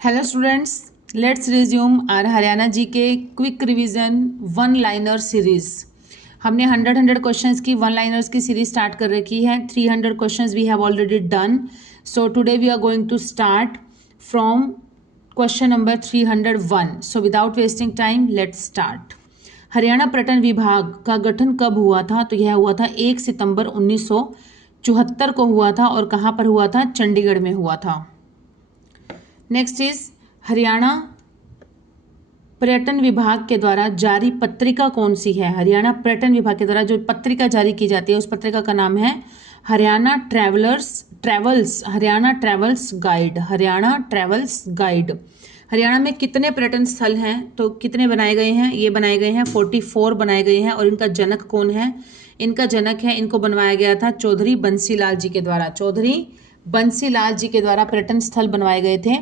Hello students, let's resume our Haryana G K quick revision one liner series. हमने 100 questions की one liners की series start कर रखी है। 300 questions we have already done. So today we are going to start from question number 301। So without wasting time let's start. Haryana पर्यटन विभाग का गठन कब हुआ था? तो यह हुआ था 1 सितंबर 1974 को हुआ था। और कहाँ पर हुआ था? चंडीगढ़ में हुआ था। नेक्स्ट इज हरियाणा पर्यटन विभाग के द्वारा जारी पत्रिका कौन सी है? हरियाणा पर्यटन विभाग के द्वारा जो पत्रिका जारी की जाती है उस पत्रिका का नाम है Haryana Haryana travels guide. Haryana travels guide. Haryana में कितने पर्यटन स्थल हैं? तो कितने बनाए गए हैं? ये बनाए गए हैं 44 बनाए गए हैं। और इनका जनक कौन है? इनका जनक है, इनको बनवाया गया था चौधरी बंसीलाल जी के द्वारा। चौधरी बंसीलाल जी के द्वारा पर्यटन स्थल बनवाए गए थे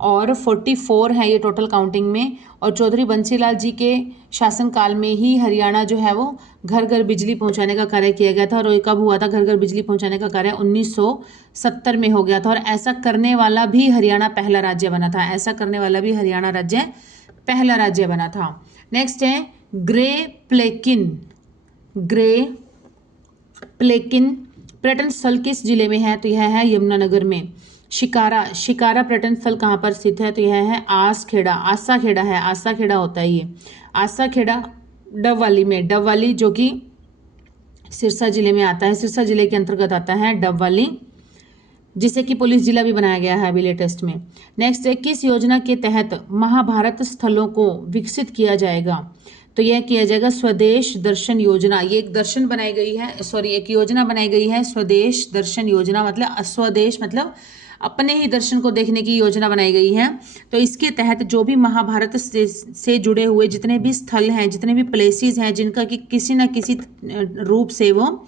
और 44 हैं ये टोटल काउंटिंग में। और चौधरी बंसीलाल जी के शासनकाल में ही हरियाणा जो है वो घर घर बिजली पहुंचाने का कार्य किया गया था। और ये कब हुआ था? घर घर बिजली पहुंचाने का कार्य 1970 में हो गया था। और ऐसा करने वाला भी हरियाणा पहला राज्य बना था। ऐसा करने वाला भी हरियाणा राज्य पहला राज्य बना था। नेक्स्ट है ग्रे प्लेकिन पर्यटन स्थल किस जिले में है? तो यह है यमुनानगर में। शिकारा पर्यटन स्थल कहाँ पर स्थित है? तो यह है आसा खेड़ा होता है ये। आसा खेड़ा डबवाली में, डबवाली जो कि सिरसा जिले में आता है, सिरसा जिले के अंतर्गत आता है डबवाली, जिसे कि पुलिस जिला भी बनाया गया है अभी लेटेस्ट में। नेक्स्ट है किस योजना के तहत महाभारत स्थलों को विकसित किया जाएगा? तो यह किया जाएगा स्वदेश दर्शन योजना। ये एक दर्शन बनाई गई है, एक योजना बनाई गई है स्वदेश दर्शन योजना। मतलब स्वदेश मतलब अपने ही दर्शन को देखने की योजना बनाई गई है। तो इसके तहत जो भी महाभारत से जुड़े हुए जितने भी स्थल हैं, जितने भी प्लेसेस हैं जिनका कि किसी न किसी रूप से वो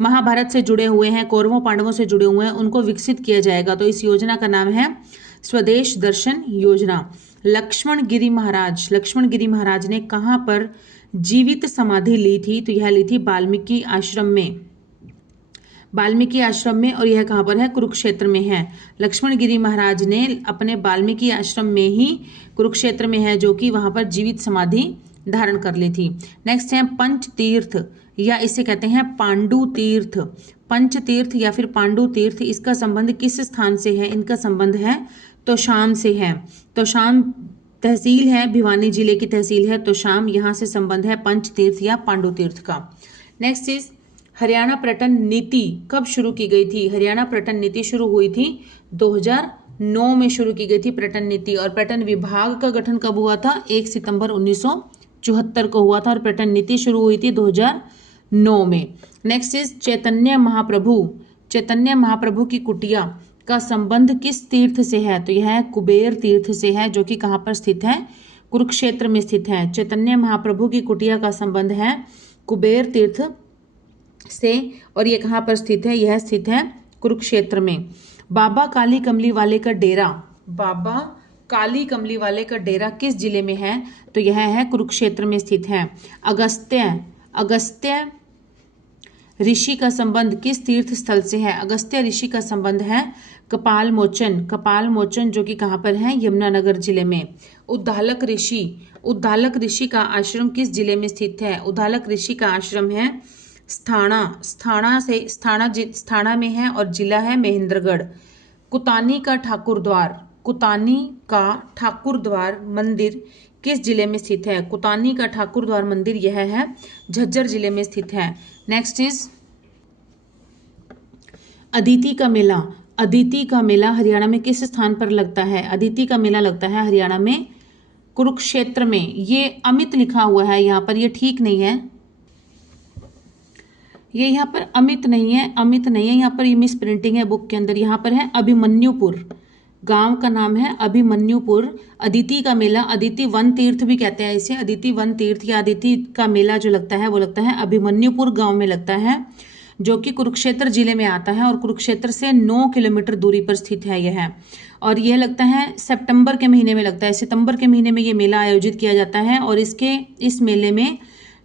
महाभारत से जुड़े हुए हैं, कौरवों पांडवों से जुड़े हुए हैं, उनको विकसित किया जाएगा। तो इस योजना का नाम है स्वदेश दर्शन योजना। लक्ष्मण गिरी महाराज ने कहाँ पर जीवित समाधि ली थी? तो यह ली थी वाल्मीकि आश्रम में। और यह कहाँ पर है? कुरुक्षेत्र में है। लक्ष्मण गिरी महाराज ने अपने वाल्मीकि आश्रम में ही कुरुक्षेत्र में है, जो कि वहां पर जीवित समाधि धारण कर ली थी। नेक्स्ट है पंच तीर्थ या इसे कहते हैं पांडु तीर्थ। पंच तीर्थ या फिर पांडु तीर्थ, इसका संबंध किस स्थान से है? इनका संबंध है तोशाम से है। तोशाम तहसील है, भिवानी जिले की तहसील है तोशाम, यहाँ से संबंध है पंच तीर्थ या पांडु तीर्थ का। नेक्स्ट इज हरियाणा पर्यटन नीति कब शुरू की गई थी? हरियाणा पर्यटन नीति शुरू हुई थी 2009 में शुरू की गई थी पर्यटन नीति। और पर्यटन विभाग का गठन कब हुआ था? 1 सितंबर 1974 को हुआ था। और पर्यटन नीति शुरू हुई थी 2009 में। नेक्स्ट इज चैतन्य महाप्रभु की कुटिया का संबंध किस तीर्थ से है? तो यह कुबेर तीर्थ से है, जो कि कहाँ पर स्थित है? कुरुक्षेत्र में स्थित है। चैतन्य महाप्रभु की कुटिया का संबंध है कुबेर तीर्थ से। और यह कहाँ पर स्थित है? यह स्थित है कुरुक्षेत्र में। बाबा काली कमली वाले का डेरा किस जिले में है? तो यह है कुरुक्षेत्र में स्थित है। अगस्त्य ऋषि का संबंध किस तीर्थ स्थल से है? अगस्त्य ऋषि का संबंध है कपाल मोचन, जो कि कहाँ पर है? यमुनानगर जिले में। उद्दालक ऋषि का आश्रम किस जिले में स्थित है? उद्दालक ऋषि का आश्रम है स्थाना में है और जिला है महेंद्रगढ़। कुतानी का ठाकुर द्वार मंदिर किस जिले में स्थित है? कुतानी का ठाकुर द्वार मंदिर यह है झज्जर जिले में स्थित है। नेक्स्ट इज अदिति का मेला हरियाणा में किस स्थान पर लगता है? अदिति का मेला लगता है हरियाणा में कुरुक्षेत्र में। ये अमित लिखा हुआ है यहाँ पर, ये ठीक नहीं है। ये यहाँ पर अमित नहीं है, यहाँ पर ये मिस प्रिंटिंग है बुक के अंदर। यहाँ पर है अभिमन्युपुर, गांव का नाम है अभिमन्युपुर। अदिति का मेला, अदिति वन तीर्थ भी कहते हैं इसे, अदिति वन तीर्थ या अदिति का मेला जो लगता है वो लगता है अभिमन्युपुर गांव में लगता है, जो कि कुरुक्षेत्र जिले में आता है। और कुरुक्षेत्र से 9 किलोमीटर दूरी पर स्थित है यह। और यह लगता है सितंबर के महीने में लगता है। सितंबर के महीने में ये मेला आयोजित किया जाता है। और इस मेले में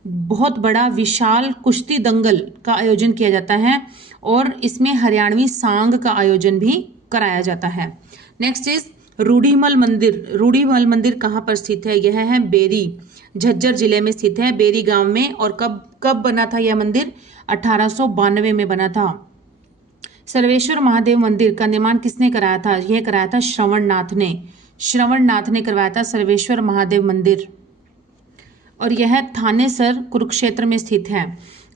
बहुत बड़ा विशाल कुश्ती दंगल का आयोजन किया जाता है। और इसमें हरियाणवी सांग का आयोजन भी कराया जाता है। नेक्स्ट इज रूढ़ीमल मंदिर कहाँ पर स्थित है? यह है बेरी, झज्जर जिले में स्थित है, बेरी गांव में। और कब कब बना था यह मंदिर? 1892 में बना था। सर्वेश्वर महादेव मंदिर का निर्माण किसने कराया था? यह कराया था श्रवणनाथ ने। श्रवणनाथ ने करवाया था सर्वेश्वर महादेव मंदिर। और यह थानेसर कुरुक्षेत्र में स्थित है।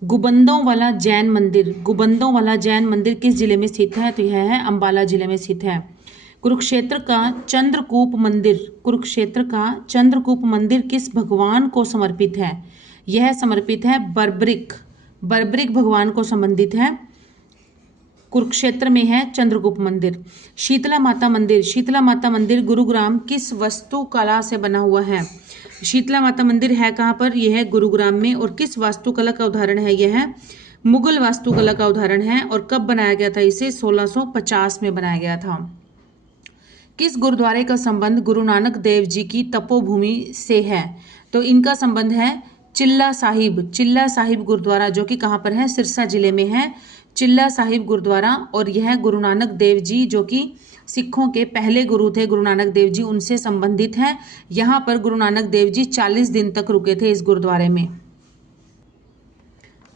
गुबंदों वाला जैन मंदिर, गुबंदों वाला जैन मंदिर किस जिले में स्थित है? तो यह है अंबाला जिले में स्थित है। कुरुक्षेत्र का चंद्रकूप मंदिर, कुरुक्षेत्र का चंद्रकूप मंदिर किस भगवान को समर्पित है? यह समर्पित है बर्बरिक, बर्बरिक भगवान को संबंधित है। कुरुक्षेत्र में है चंद्रगुप्त मंदिर। शीतला माता मंदिर, शीतला माता मंदिर गुरुग्राम किस वास्तुकला से बना हुआ है? शीतला माता मंदिर है कहाँ पर? यह है गुरुग्राम में। और किस वास्तुकला का उदाहरण है? यह है मुगल वास्तुकला का उदाहरण है। और कब बनाया गया था इसे? 1650 में बनाया गया था। किस गुरुद्वारे का संबंध गुरु नानक देव जी की तपोभूमि से है? तो इनका संबंध है चिल्ला साहिब, चिल्ला साहिब गुरुद्वारा, जो कि कहाँ पर है? सिरसा जिले में है चिल्ला साहिब गुरुद्वारा। और यह गुरु नानक देव जी, जो कि सिखों के पहले गुरु थे गुरु नानक देव जी, उनसे संबंधित है। यहाँ पर गुरु नानक देव जी 40 दिन तक रुके थे इस गुरुद्वारे में।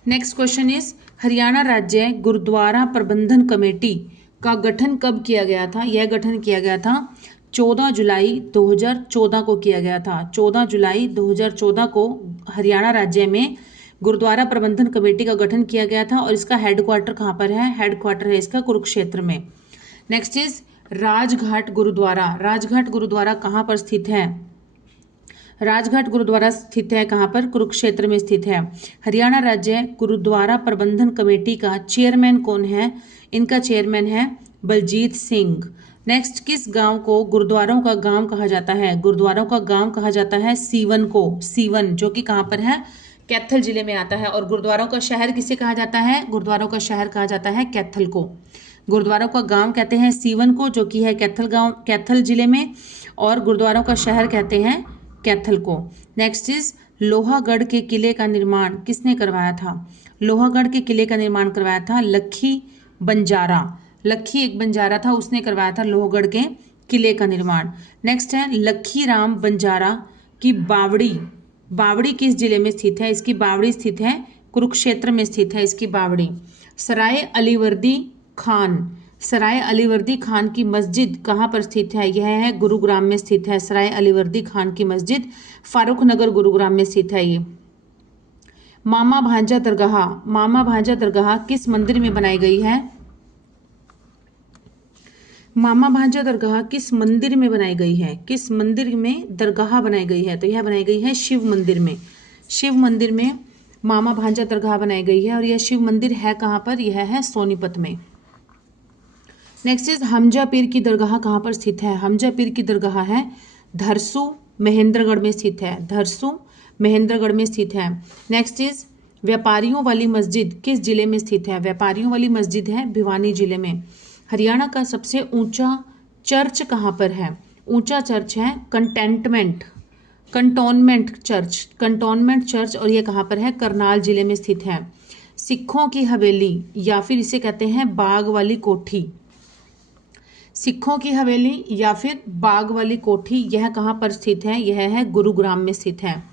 नेक्स्ट क्वेश्चन इज हरियाणा राज्य गुरुद्वारा प्रबंधन कमेटी का गठन कब किया गया था? यह गठन किया गया था 14 जुलाई 2014 को किया गया था। 14 जुलाई 2014 को हरियाणा राज्य में गुरुद्वारा प्रबंधन कमेटी का गठन किया गया था। और इसका हेडक्वार्टर कहाँ पर है? हेडक्वार्टर है इसका कुरुक्षेत्र में। नेक्स्ट इज राजघाट गुरुद्वारा, राजघाट गुरुद्वारा कहाँ पर स्थित है? राजघाट गुरुद्वारा स्थित है कहाँ पर? कुरुक्षेत्र में स्थित है। हरियाणा राज्य गुरुद्वारा प्रबंधन कमेटी का चेयरमैन कौन है? इनका चेयरमैन है बलजीत सिंह। नेक्स्ट, किस गांव को गुरुद्वारों का गांव कहा जाता है? गुरुद्वारों का गांव कहा जाता है सीवन को, सीवन, जो कि कहाँ पर है? कैथल जिले में आता है। और गुरुद्वारों का शहर किसे कहा जाता है? गुरुद्वारों का शहर कहा जाता है कैथल को। गुरुद्वारों का गांव कहते हैं सीवन को, जो कि है कैथल गांव, कैथल जिले में। और गुरुद्वारों का शहर कहते हैं कैथल को। नेक्स्ट इज लोहागढ़ के किले का निर्माण किसने करवाया था? लोहागढ़ के किले का निर्माण करवाया था लखी बंजारा, लखी एक बंजारा था, उसने करवाया था लोहगढ़ के किले का निर्माण। नेक्स्ट है लखी राम बंजारा की बावड़ी, बावड़ी किस जिले में स्थित है? इसकी बावड़ी स्थित है कुरुक्षेत्र में स्थित है इसकी बावड़ी। सराय अलीवर्दी खान, सराय अलीवर्दी खान की मस्जिद कहाँ पर स्थित है? यह है गुरुग्राम में स्थित है। सराय अलीवर्दी खान की मस्जिद फारूक नगर गुरुग्राम में स्थित है ये। मामा भांजा दरगाह, मामा भांजा दरगाह किस मंदिर में बनाई गई है? मामा भांजा दरगाह किस मंदिर में बनाई गई है? किस मंदिर में दरगाह बनाई गई है? तो यह बनाई गई है शिव मंदिर में। शिव मंदिर में मामा भांजा दरगाह बनाई गई है। और यह शिव मंदिर है कहाँ पर? यह है सोनीपत में। नेक्स्ट इज हमजा पीर की दरगाह कहाँ पर स्थित है? हमजा पीर की दरगाह है धरसू महेंद्रगढ़ में स्थित है, धरसू महेंद्रगढ़ में स्थित है। नेक्स्ट इज व्यापारियों वाली मस्जिद किस जिले में स्थित है? व्यापारियों वाली मस्जिद है भिवानी जिले में। हरियाणा का सबसे ऊंचा चर्च कहाँ पर है? ऊंचा चर्च है containment, cantonment church, cantonment church. और ये कहाँ पर है? करनाल जिले में स्थित है। सिखों की हवेली या फिर इसे कहते हैं बाग वाली कोठी, सिखों की हवेली या फिर बाग वाली कोठी, यह कहाँ पर स्थित है? यह है गुरुग्राम में स्थित है।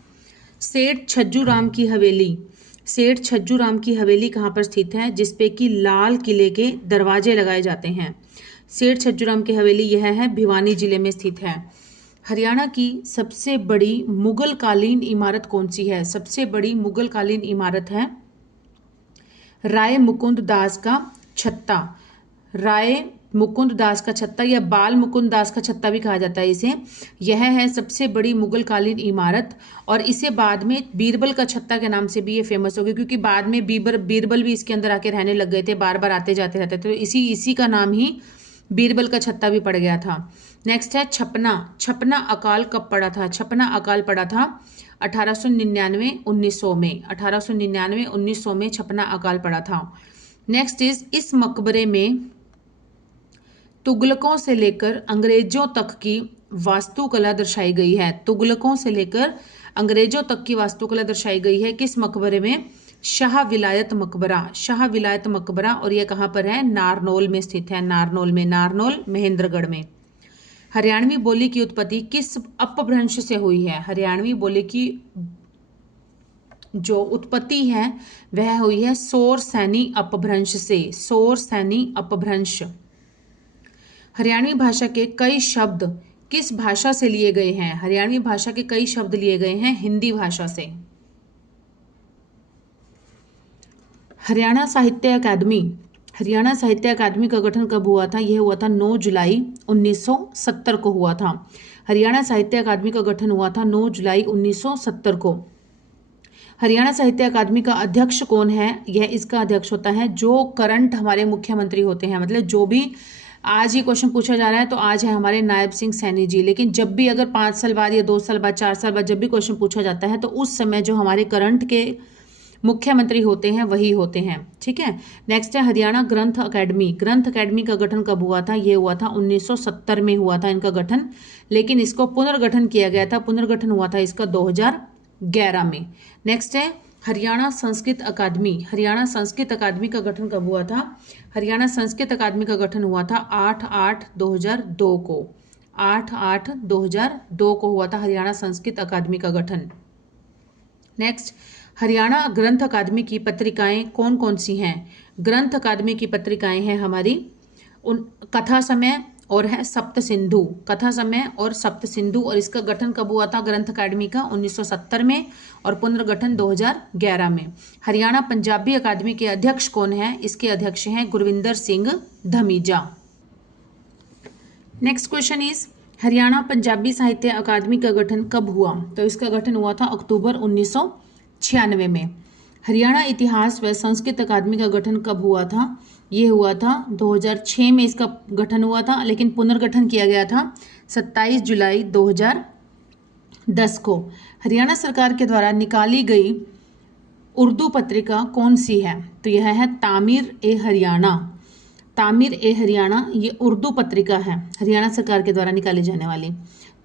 सेठ छज्जू राम की हवेली, सेठ छज्जू राम की हवेली कहाँ पर स्थित है? जिसपे कि लाल किले के दरवाजे लगाए जाते हैं। सेठ छज्जू राम की हवेली यह है भिवानी जिले में स्थित है। हरियाणा की सबसे बड़ी मुगल कालीन इमारत कौन सी है? सबसे बड़ी मुगल कालीन इमारत है राय मुकुंद दास का छत्ता, राय मुकुंद दास का छत्ता या बाल मुकुंद दास का छत्ता भी कहा जाता है इसे। यह है सबसे बड़ी मुगल कालीन इमारत। और इसे बाद में बीरबल का छत्ता के नाम से भी ये फेमस हो गया, क्योंकि बाद में बीरबल भी इसके अंदर आके रहने लग गए थे, बार बार आते जाते रहते थे, तो इसी का नाम ही बीरबल का छत्ता भी पड़ गया था। नेक्स्ट है छपना, छपना अकाल कब पड़ा था? छपना अकाल पड़ा था 1899-1900 में, 1899-1900 में छपना अकाल पड़ा था। नेक्स्ट इज इस मकबरे में तुगलकों से लेकर अंग्रेजों तक की वास्तुकला दर्शाई गई है। तुगलकों से लेकर अंग्रेजों तक की वास्तुकला दर्शाई गई है किस मकबरे में? शाह विलायत मकबरा, शाह विलायत मकबरा। और यह कहाँ पर है? नारनौल में स्थित है, नारनौल में, नारनौल महेंद्रगढ़ में। हरियाणवी बोली की उत्पत्ति किस अपभ्रंश से हुई है? हरियाणवी बोली की जो उत्पत्ति है वह हुई है सोर सैनी अपभ्रंश से। सोर सैनी अपभ्रंश। हरियाणवी भाषा के कई शब्द किस भाषा से लिए गए हैं? हरियाणवी भाषा के कई शब्द लिए गए हैं हिंदी भाषा से। हरियाणा साहित्य अकादमी। हरियाणा साहित्य अकादमी का गठन कब हुआ था? यह हुआ था 9 जुलाई 1970 को हुआ था। हरियाणा साहित्य अकादमी का गठन हुआ था 9 जुलाई 1970 को। हरियाणा साहित्य अकादमी का अध्यक्ष कौन है? यह इसका अध्यक्ष होता है जो करंट हमारे मुख्यमंत्री होते हैं, मतलब जो भी आज ये क्वेश्चन पूछा जा रहा है तो आज है हमारे नायब सिंह सैनी जी, लेकिन जब भी अगर 5 साल बाद या 2 साल बाद 4 साल बाद जब भी क्वेश्चन पूछा जाता है तो उस समय जो हमारे करंट के मुख्यमंत्री होते हैं वही होते हैं। ठीक है। नेक्स्ट है हरियाणा ग्रंथ अकेडमी। ग्रंथ अकेडमी का गठन कब हुआ था? ये हुआ था 1970 में हुआ था इनका गठन, लेकिन इसको पुनर्गठन किया गया था। पुनर्गठन हुआ था इसका 2011 में। नेक्स्ट है हरियाणा संस्कृत अकादमी। हरियाणा संस्कृत अकादमी का गठन कब हुआ था? हरियाणा संस्कृत अकादमी का गठन हुआ था 8/8/2002 को। 8/8/2002 को हुआ था हरियाणा संस्कृत अकादमी का गठन। नेक्स्ट हरियाणा ग्रंथ अकादमी की पत्रिकाएं कौन कौन सी हैं? ग्रंथ अकादमी की पत्रिकाएं हैं हमारी कथा समय और है सप्त सिंधु। कथा समय और सप्त सिंधु। और इसका गठन कब हुआ था ग्रंथ अकादमी का? 1970 में और पुनर्गठन 2011 में। हरियाणा पंजाबी अकादमी के अध्यक्ष कौन है? इसके अध्यक्ष हैं Gurvinder Singh Dhamija. Next question is Haryana Punjabi साहित्य अकादमी का गठन कब हुआ? तो इसका गठन हुआ था अक्टूबर 1996 में। हरियाणा इतिहास व संस्कृत अकादमी का गठन कब हुआ था? ये हुआ था 2006 में इसका गठन हुआ था, लेकिन पुनर्गठन किया गया था 27 जुलाई 2010 को। हरियाणा सरकार के द्वारा निकाली गई उर्दू पत्रिका कौन सी है? तो यह है तामीर-ए-हरियाणा। तामीर-ए-हरियाणा ये उर्दू पत्रिका है हरियाणा सरकार के द्वारा निकाली जाने वाली।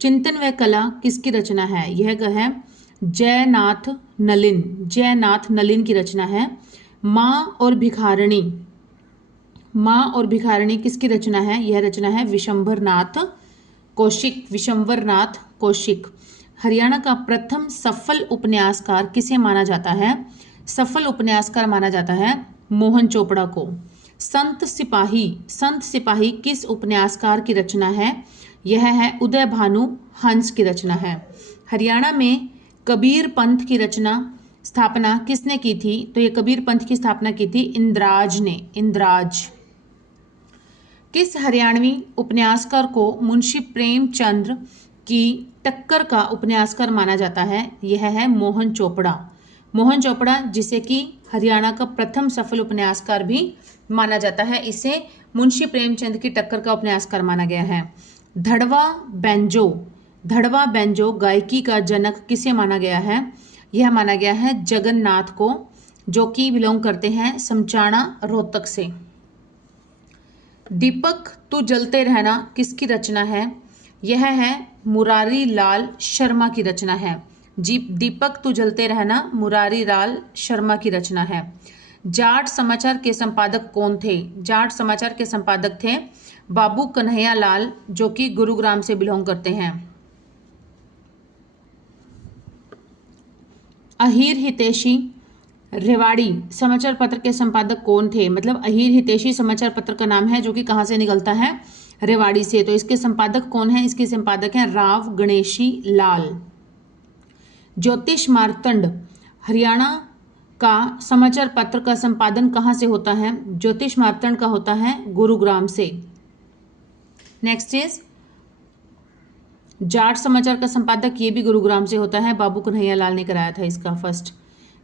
चिंतन व कला किसकी रचना है? यह है जयनाथ नलिन। जयनाथ नलिन की रचना है। माँ और भिखारिणी। माँ और भिखारिणी किसकी रचना है? यह रचना है विशंभरनाथ कौशिक। विशंभरनाथ कौशिक। हरियाणा का प्रथम सफल उपन्यासकार किसे माना जाता है? सफल उपन्यासकार माना जाता है मोहन चोपड़ा को। संत सिपाही। संत सिपाही किस उपन्यासकार की रचना है? यह है उदय भानु हंस की रचना है। हरियाणा में कबीर पंथ की स्थापना किसने की थी? तो ये कबीर पंथ की स्थापना की थी इंद्राज ने। इंद्राज। किस हरियाणवी उपन्यासकार को मुंशी प्रेमचंद्र की टक्कर का उपन्यासकार माना जाता है? यह है मोहन चोपड़ा। मोहन चोपड़ा जिसे कि हरियाणा का प्रथम सफल उपन्यासकार भी माना जाता है, इसे मुंशी प्रेमचंद की टक्कर का उपन्यासकार माना गया है। धड़वा बैंजो। धड़वा बैंजो गायकी का जनक किसे माना गया है? यह माना गया है जगन्नाथ को, जो कि बिलोंग करते हैं समचाणा रोहतक से। दीपक तू जलते रहना किसकी रचना है? यह है मुरारी लाल शर्मा की रचना है। दीपक तू जलते रहना मुरारी लाल शर्मा की रचना है। जाट समाचार के संपादक कौन थे? जाट समाचार के संपादक थे बाबू कन्हैया लाल, जो कि गुरुग्राम से बिलोंग करते हैं। अहीर हितैषी रेवाड़ी समाचार पत्र के संपादक कौन थे? मतलब अहीर हितैषी समाचार पत्र का नाम है, जो कि कहाँ से निकलता है? रेवाड़ी से। तो इसके संपादक कौन है? इसके संपादक हैं राव गणेशी लाल। ज्योतिष मार्तंड हरियाणा का समाचार पत्र का संपादन कहाँ से होता है? ज्योतिष मार्तंड का होता है गुरुग्राम से। नेक्स्ट इज जाट समाचार का संपादक, ये भी गुरुग्राम से होता है, बाबू कन्हैया लाल ने कराया था इसका फर्स्ट।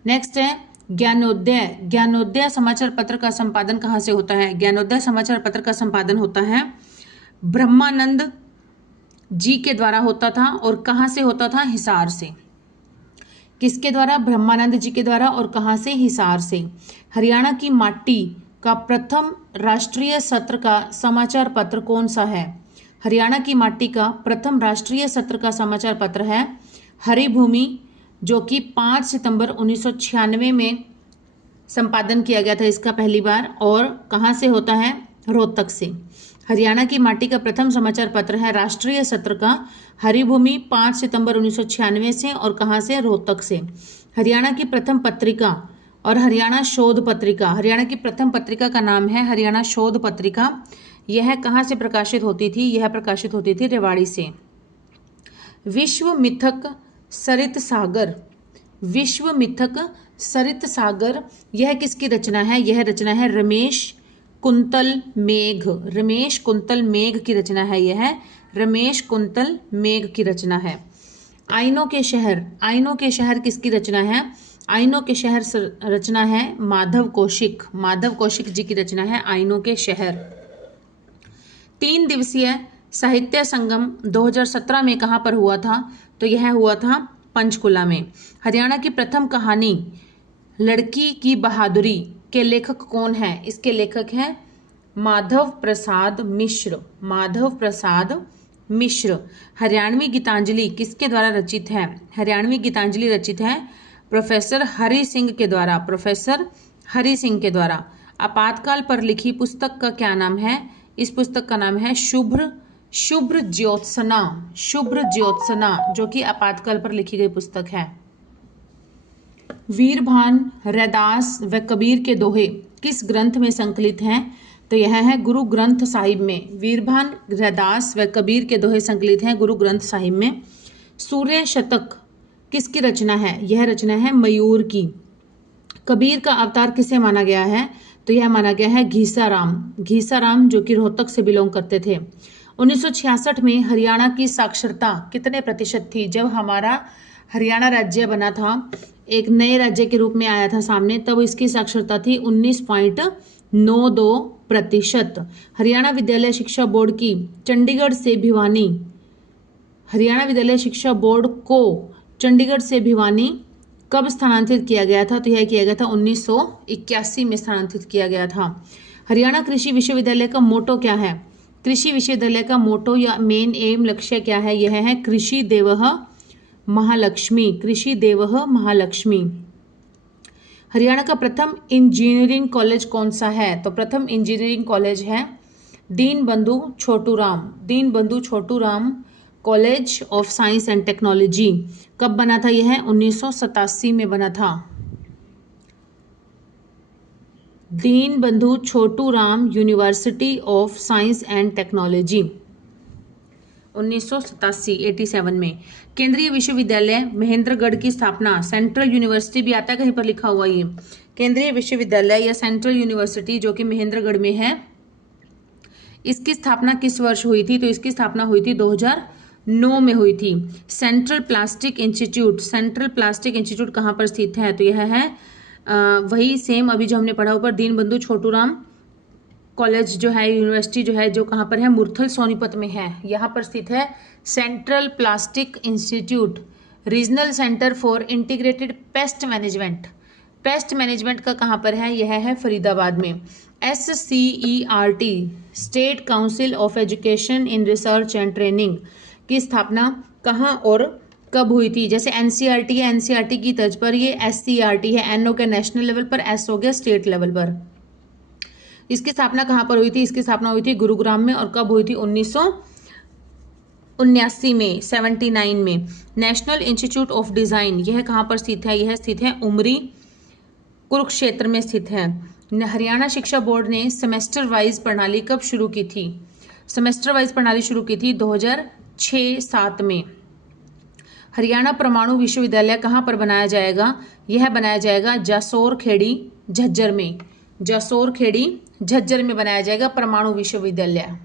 नेक्स्ट है ज्ञानोदय। ज्ञानोदय समाचार पत्र का संपादन कहाँ से होता है? ज्ञानोदय समाचार पत्र का संपादन होता है ब्रह्मानंद जी के द्वारा होता था। और कहाँ से होता था? हिसार से। किसके द्वारा? ब्रह्मानंद जी के द्वारा। और कहाँ से? हिसार से। हरियाणा की माटी का प्रथम राष्ट्रीय सत्र का समाचार पत्र कौन सा है? हरियाणा की माटी का प्रथम राष्ट्रीय सत्र का समाचार पत्र है हरिभूमि, जो कि 5 सितंबर 1996 में संपादन किया गया था इसका पहली बार। और कहाँ से होता है? रोहतक से। हरियाणा की माटी का प्रथम समाचार पत्र है राष्ट्रीय सत्र का, हरिभूमि 5 सितंबर 1996 से, और कहाँ से, रोहतक से। हरियाणा की प्रथम पत्रिका और हरियाणा शोध पत्रिका, हरियाणा की प्रथम पत्रिका का नाम है हरियाणा शोध पत्रिका। यह कहाँ से प्रकाशित होती थी, यह प्रकाशित होती थी रेवाड़ी से। विश्व मिथक सरित सागर, विश्व मिथक सरित सागर, यह किसकी रचना है, यह रचना है रमेश कुंतल मेघ, रमेश कुंतल मेघ की रचना है, यह रमेश कुंतल मेघ की रचना है। आइनों के शहर, आइनों के शहर किसकी रचना है, आइनों के शहर रचना है माधव कौशिक, माधव कौशिक जी की रचना है आइनों के शहर। 3 दिवसीय साहित्य संगम 2017 में कहाँ पर हुआ था, तो यह हुआ था पंचकुला में। हरियाणा की प्रथम कहानी लड़की की बहादुरी के लेखक कौन है, इसके लेखक हैं माधव प्रसाद मिश्र, माधव प्रसाद मिश्र। हरियाणवी गीतांजलि किसके द्वारा रचित है, हरियाणवी गीतांजलि रचित है प्रोफेसर हरि सिंह के द्वारा, प्रोफेसर हरि सिंह के द्वारा। आपातकाल पर लिखी पुस्तक का क्या नाम है, इस पुस्तक का नाम है शुभ्र ज्योत्सना, शुभ्र ज्योत्सना, जो कि आपातकाल पर लिखी गई पुस्तक है। वीरभान रैदास व कबीर के दोहे किस ग्रंथ में संकलित हैं, तो यह है गुरु ग्रंथ साहिब में। वीरभान रैदास व कबीर के दोहे संकलित हैं गुरु ग्रंथ साहिब में। सूर्य शतक किसकी रचना है, यह रचना है मयूर की। कबीर का अवतार किसे माना गया है, तो यह माना गया है घीसाराम, घीसाराम जो कि रोहतक से बिलोंग करते थे। 1966 में हरियाणा की साक्षरता कितने प्रतिशत थी, जब हमारा हरियाणा राज्य बना था, एक नए राज्य के रूप में आया था सामने, तब इसकी साक्षरता थी 19.92%। हरियाणा विद्यालय शिक्षा बोर्ड की चंडीगढ़ से भिवानी, हरियाणा विद्यालय शिक्षा बोर्ड को चंडीगढ़ से भिवानी कब स्थानांतरित किया गया था, तो यह किया गया था 1981 में स्थानांतरित किया गया था। हरियाणा कृषि विश्वविद्यालय का मोटो क्या है, कृषि विश्वविद्यालय का मोटो या मेन एम लक्ष्य क्या है, यह है कृषि देवः महालक्ष्मी, कृषि देवः महालक्ष्मी। हरियाणा का प्रथम इंजीनियरिंग कॉलेज कौन सा है, तो प्रथम इंजीनियरिंग कॉलेज है Deenbandhu Chhoturam, Deenbandhu Chhoturam college of science and technology. कब बना था यह, 1987 में बना था। Deenbandhu Chhoturam university of science and technology 1987 में। केंद्रीय विश्वविद्यालय महेंद्रगढ़ की स्थापना, सेंट्रल यूनिवर्सिटी भी आता है कहीं पर लिखा हुआ, ये केंद्रीय विश्वविद्यालय या सेंट्रल यूनिवर्सिटी जो कि महेंद्रगढ़ में है, इसकी स्थापना किस वर्ष हुई थी, तो इसकी स्थापना हुई थी 2009 में हुई थी। Central plastic institute, central plastic institute कहाँ पर स्थित है, तो यह है वही सेम अभी जो हमने पढ़ा ऊपर दीनबंधु छोटूराम कॉलेज जो है, यूनिवर्सिटी जो है, जो कहाँ पर है, मुरथल सोनीपत में है, यहाँ पर स्थित है central plastic institute. Regional centre for integrated pest management, pest management का कहाँ पर है, यह है फरीदाबाद में। SCERT state council of education in research and training की स्थापना कहाँ और कब हुई थी, जैसे NCERT है, NCERT की तर्ज पर ये SCERT है, N हो गया नेशनल लेवल पर, S हो गया स्टेट लेवल पर। इसकी स्थापना कहाँ पर हुई थी, इसकी स्थापना हुई थी गुरुग्राम में, और कब हुई थी, 1979 में, 79 में। नेशनल इंस्टीट्यूट ऑफ डिज़ाइन, यह कहाँ पर स्थित है, यह स्थित है उमरी कुरुक्षेत्र में स्थित है। हरियाणा शिक्षा बोर्ड ने सेमेस्टर वाइज प्रणाली कब शुरू की थी, सेमेस्टर वाइज प्रणाली शुरू की थी 2006-07 में। हरियाणा परमाणु विश्वविद्यालय कहाँ पर बनाया जाएगा, यह बनाया जाएगा जासोर खेड़ी झज्जर में, जासोर खेड़ी झज्जर में बनाया जाएगा परमाणु विश्वविद्यालय।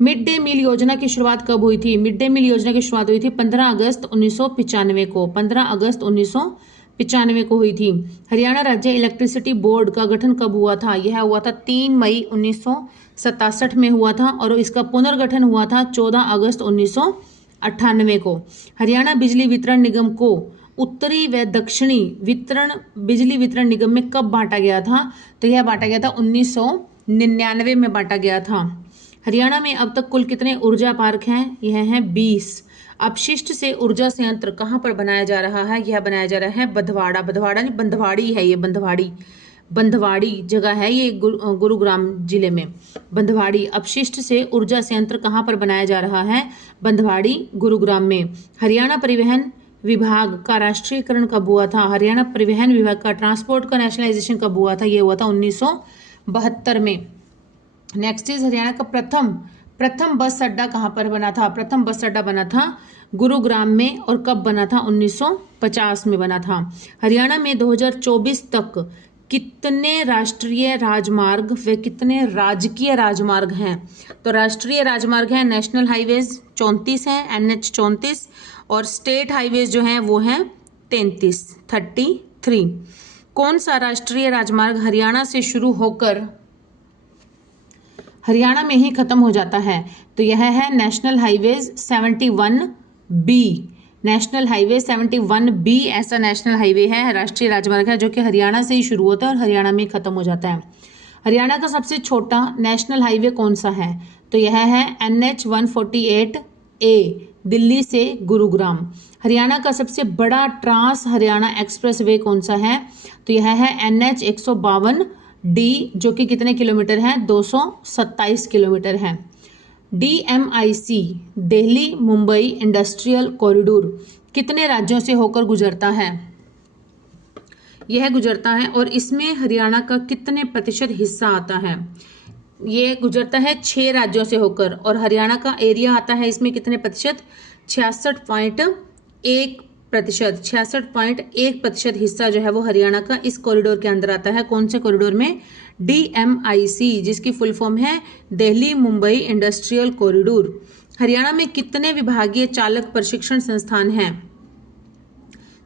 मिड डे मील योजना की शुरुआत कब हुई थी, मिड डे मील योजना की शुरुआत हुई थी 15 अगस्त 1995 को, 15 अगस्त 1995 को हुई थी। हरियाणा राज्य इलेक्ट्रिसिटी बोर्ड का गठन कब हुआ था, यह हुआ था 3 मई 1967 में हुआ था, और इसका पुनर्गठन हुआ था 14 अगस्त 1998 को। हरियाणा बिजली वितरण निगम को उत्तरी व दक्षिणी बिजली वितरण निगम में कब बांटा गया था, तो यह बांटा गया था 1999 में बांटा गया था। हरियाणा में अब तक कुल कितने ऊर्जा पार्क हैं, यह हैं 20। अपशिष्ट से ऊर्जा संयंत्र कहाँ पर बनाया जा रहा है, यह बनाया जा रहा है बंधवाड़ा, बंधवाड़ा नहीं बंधवाड़ी है, ये बंधवाड़ी, बंधवाड़ी जगह है ये गुरुग्राम जिले में। बंधवाड़ी अपशिष्ट से ऊर्जा संयंत्र कहाँ पर बनाया जा रहा है? बंधवाड़ी गुरुग्राम में। हरियाणा परिवहन विभाग का राष्ट्रीयकरण कब हुआ था? हरियाणा परिवहन विभाग का ट्रांसपोर्ट का नेशनलाइजेशन कब हुआ था? ये हुआ था 1972 में। नेक्स्ट इज हरियाणा का प्रथम बस अड्डा कहाँ पर बना था? प्रथम बस अड्डा बना था गुरुग्राम में। और कब बना था? 1950 में बना था। हरियाणा में 2024 तक कितने राष्ट्रीय राजमार्ग व कितने राजकीय राजमार्ग हैं? तो राष्ट्रीय राजमार्ग हैं नेशनल हाईवेज 34 हैं, NH 34, और स्टेट हाईवेज जो हैं वो हैं 33। कौन सा राष्ट्रीय राजमार्ग हरियाणा से शुरू होकर हरियाणा में ही खत्म हो जाता है? तो यह है national highways 71B। National highway 71B ऐसा नेशनल हाईवे है, राष्ट्रीय राजमार्ग है, जो कि हरियाणा से ही शुरू होता है और हरियाणा में खत्म हो जाता है। हरियाणा का सबसे छोटा नेशनल हाईवे कौन सा है? तो यह है NH 148A, दिल्ली से गुरुग्राम। हरियाणा का सबसे बड़ा ट्रांस हरियाणा एक्सप्रेस वे कौन सा है? तो यह है NH 152D, जो कि कितने किलोमीटर है? 227 किलोमीटर है। DMIC Delhi Mumbai industrial corridor कितने राज्यों से होकर गुजरता है? यह गुजरता है, और इसमें हरियाणा का कितने प्रतिशत हिस्सा आता है? ये गुजरता है 6 राज्यों से होकर, और हरियाणा का एरिया आता है इसमें कितने प्रतिशत? 66.1%। 66.1% हिस्सा जो है वो हरियाणा का इस कॉरिडोर के अंदर आता है। कौन से कॉरिडोर में? DMIC, जिसकी फुल फॉर्म है दिल्ली मुंबई इंडस्ट्रियल कॉरिडोर। हरियाणा में कितने विभागीय चालक प्रशिक्षण संस्थान हैं?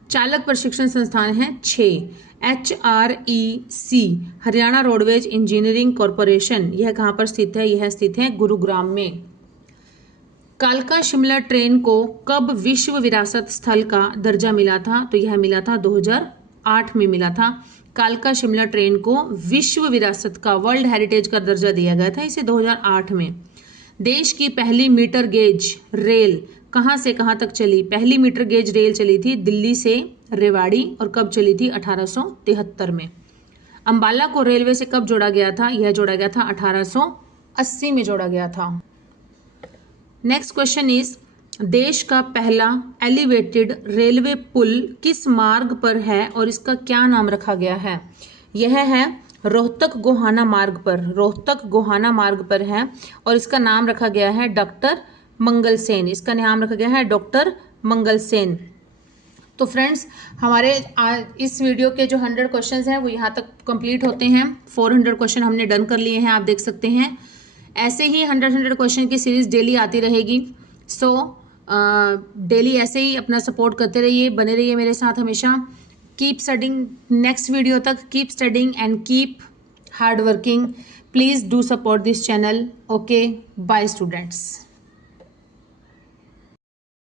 चालक प्रशिक्षण संस्थान हैं 6। HREC Haryana roadways engineering corporation, यह कहाँ पर स्थित है? यह स्थित है गुरुग्राम में। कालका शिमला ट्रेन को कब विश्व विरासत स्थल का दर्जा मिला था? तो यह मिला था 2008 में मिला था। कालका शिमला ट्रेन को विश्व विरासत का, वर्ल्ड हेरिटेज का दर्जा दिया गया था इसे 2008 में। देश की पहली मीटर गेज रेल कहाँ से कहाँ तक चली? पहली मीटर गेज रेल चली थी दिल्ली से रेवाड़ी, और कब चली थी? 1873 में। अंबाला को रेलवे से कब जोड़ा गया था? यह जोड़ा गया था 1880 में जोड़ा गया था। नेक्स्ट क्वेश्चन इज, देश का पहला एलिवेटेड रेलवे पुल किस मार्ग पर है और इसका क्या नाम रखा गया है? यह है रोहतक गोहाना मार्ग पर। रोहतक गोहाना मार्ग पर है, और इसका नाम रखा गया है डॉक्टर मंगल सेन। इसका नाम रखा गया है डॉक्टर मंगल सेन। तो फ्रेंड्स, हमारे इस वीडियो के जो 100 क्वेश्चंस हैं वो यहाँ तक कंप्लीट होते हैं। 400 क्वेश्चन हमने डन कर लिए हैं, आप देख सकते हैं। ऐसे ही 100 क्वेश्चन की सीरीज डेली आती रहेगी। सो डेली ऐसे ही अपना सपोर्ट करते रहिए, बने रहिए मेरे साथ हमेशा। कीप स्टडिंग, नेक्स्ट वीडियो तक keep studying and keep hard working. Please do support this channel. Okay, bye students.